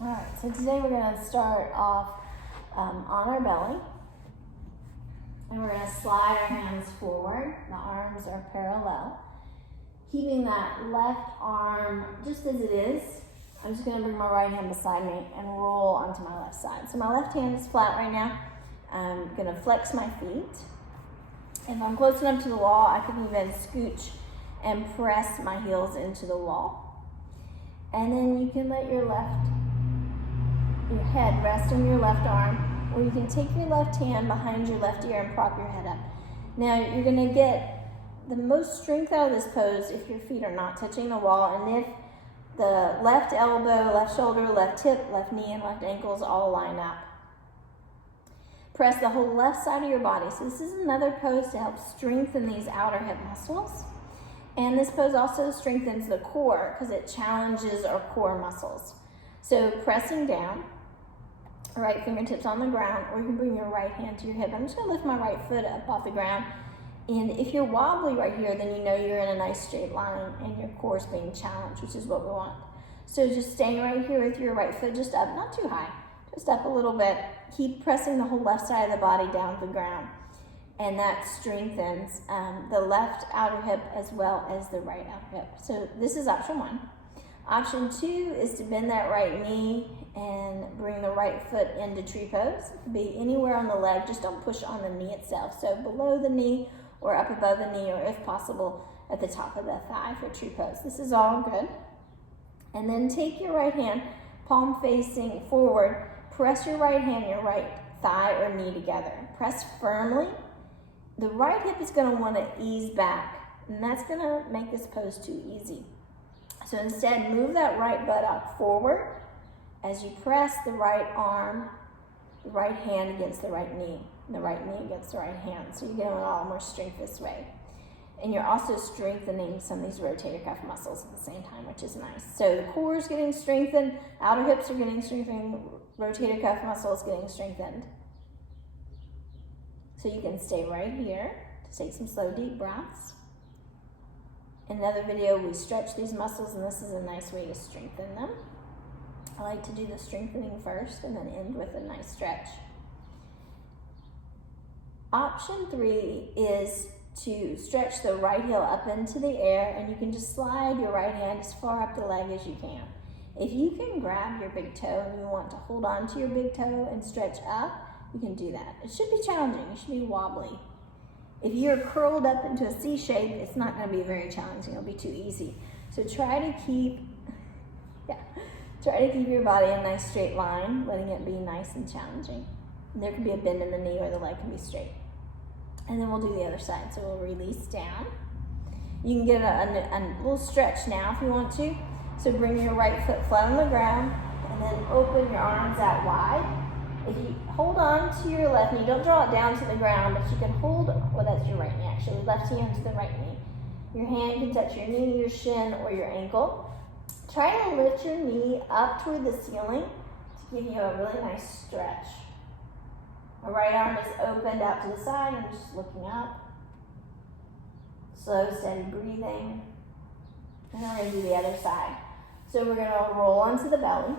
All right, so today we're going to start off on our belly, and we're going to slide our hands forward. The arms are parallel. Keeping that left arm just as it is, I'm just going to bring my right hand beside me and roll onto my left side. So my left hand is flat right now. I'm going to flex my feet. If I'm close enough to the wall, I can even scooch and press my heels into the wall. And then you can let your head rest on your left arm, or you can take your left hand behind your left ear and prop your head up. Now you're going to get the most strength out of this pose if your feet are not touching the wall, and if the left elbow, left shoulder, left hip, left knee, and left ankles all line up. Press the whole left side of your body. So this is another pose to help strengthen these outer hip muscles. And this pose also strengthens the core because it challenges our core muscles. So pressing down, right fingertips on the ground, or you can bring your right hand to your hip. I'm just going to lift my right foot up off the ground. And if you're wobbly right here, then you know you're in a nice straight line and your core is being challenged, which is what we want. So just staying right here with your right foot just up, not too high, just up a little bit. Keep pressing the whole left side of the body down to the ground. And that strengthens the left outer hip as well as the right outer hip. So this is option one. Option two is to bend that right knee and bring the right foot into tree pose. It could be anywhere on the leg, just don't push on the knee itself. So below the knee or up above the knee, or if possible, at the top of the thigh for tree pose. This is all good. And then take your right hand, palm facing forward, press your right hand, your right thigh or knee together. Press firmly. The right hip is going to want to ease back, and that's going to make this pose too easy. So instead, move that right buttock forward as you press the right arm, the right hand against the right knee, and the right knee against the right hand. So you're getting a lot more strength this way. And you're also strengthening some of these rotator cuff muscles at the same time, which is nice. So the core is getting strengthened, outer hips are getting strengthened, rotator cuff muscles getting strengthened. So you can stay right here to take some slow, deep breaths. In another video, we stretch these muscles, and this is a nice way to strengthen them. I like to do the strengthening first and then end with a nice stretch. Option three is to stretch the right heel up into the air, and you can just slide your right hand as far up the leg as you can. If you can grab your big toe and you want to hold on to your big toe and stretch up, you can do that. It should be challenging, it should be wobbly. If you're curled up into a C shape, it's not going to be very challenging, it'll be too easy. So try to keep your body in a nice straight line, letting it be nice and challenging. And there can be a bend in the knee or the leg can be straight. And then we'll do the other side. So we'll release down. You can get a little stretch now if you want to. So bring your right foot flat on the ground and then open your arms out wide. If you hold on to your left knee, don't draw it down to the ground, but you can hold, well, that's your right knee actually, left hand to the right knee. Your hand can touch your knee, your shin, or your ankle. Try to lift your knee up toward the ceiling to give you a really nice stretch. My right arm is opened out to the side. I'm just looking up. Slow, steady breathing. And then we're going to do the other side. So we're going to roll onto the belly.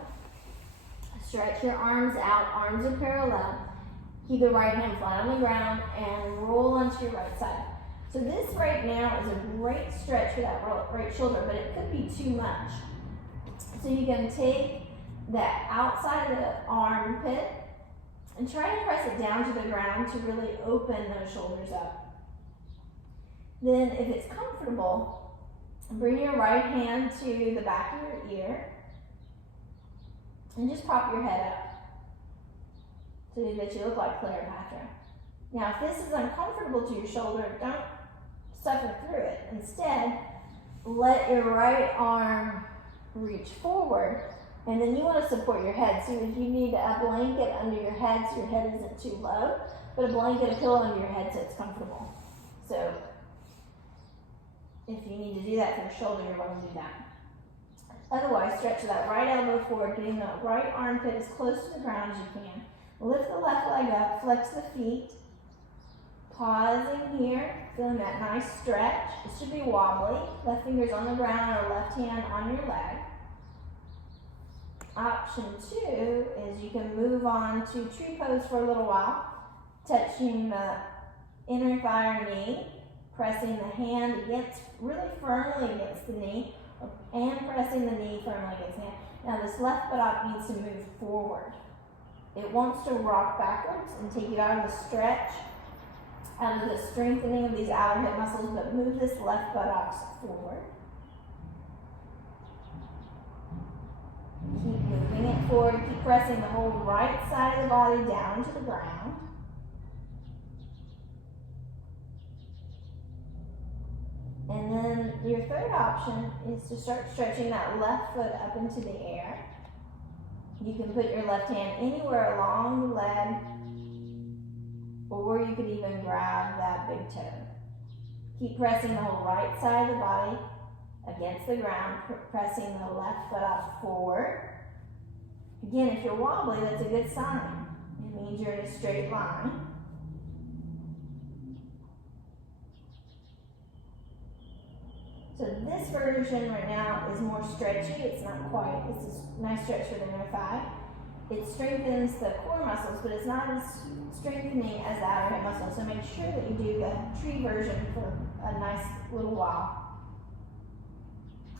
Stretch your arms out. Arms are parallel. Keep the right hand flat on the ground and roll onto your right side. So this right now is a great stretch for that right shoulder, but it could be too much. So you can take that outside of the armpit and try to press it down to the ground to really open those shoulders up. Then if it's comfortable, bring your right hand to the back of your ear and just prop your head up so that you look like Cleopatra. Now if this is uncomfortable to your shoulder, don't suffer through it. Instead, let your right arm reach forward, and then you want to support your head. So if you need a blanket under your head so your head isn't too low, put a blanket, a pillow under your head so it's comfortable. So if you need to do that for your shoulder, you're going to do that. Otherwise, stretch that right elbow forward, getting the right armpit as close to the ground as you can. Lift the left leg up, flex the feet. Pausing here, feeling that nice stretch. It should be wobbly. Left finger's on the ground or left hand on your leg. Option 2 is you can move on to tree pose for a little while, touching the inner thigh or knee, pressing the hand really firmly against the knee, and pressing the knee firmly against the hand. Now this left buttock needs to move forward. It wants to rock backwards and take you out of the stretch, out of the strengthening of these outer hip muscles, but move this left buttocks forward. Keep moving it forward. Keep pressing the whole right side of the body down to the ground. And then your third option is to start stretching that left foot up into the air. You can put your left hand anywhere along the leg, or you could even grab that big toe. Keep pressing the whole right side of the body against the ground, pressing the left foot out forward. Again, if you're wobbly, that's a good sign. It means you're in a straight line. So this version right now is more stretchy. It's not quite, it's a nice stretch for the inner thigh. It strengthens the core muscles, but it's not as strengthening as the outer hip muscle. So make sure that you do the tree version for a nice little while.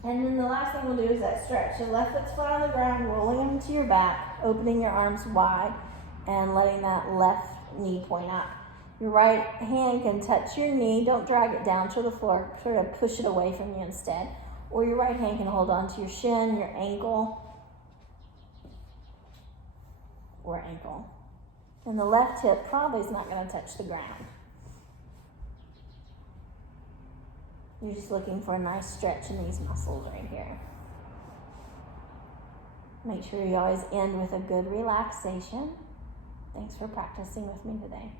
And then the last thing we'll do is that stretch. So left foot's flat on the ground, rolling into your back, opening your arms wide, and letting that left knee point up. Your right hand can touch your knee. Don't drag it down to the floor. Sort of push it away from you instead. Or your right hand can hold on to your shin, your ankle, or ankle. And the left hip probably is not going to touch the ground. You're just looking for a nice stretch in these muscles right here. Make sure you always end with a good relaxation. Thanks for practicing with me today.